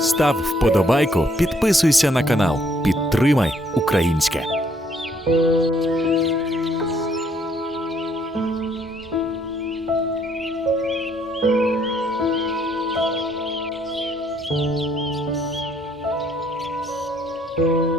Став вподобайку, підписуйся на канал, підтримай українське. Thank you. Música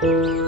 Música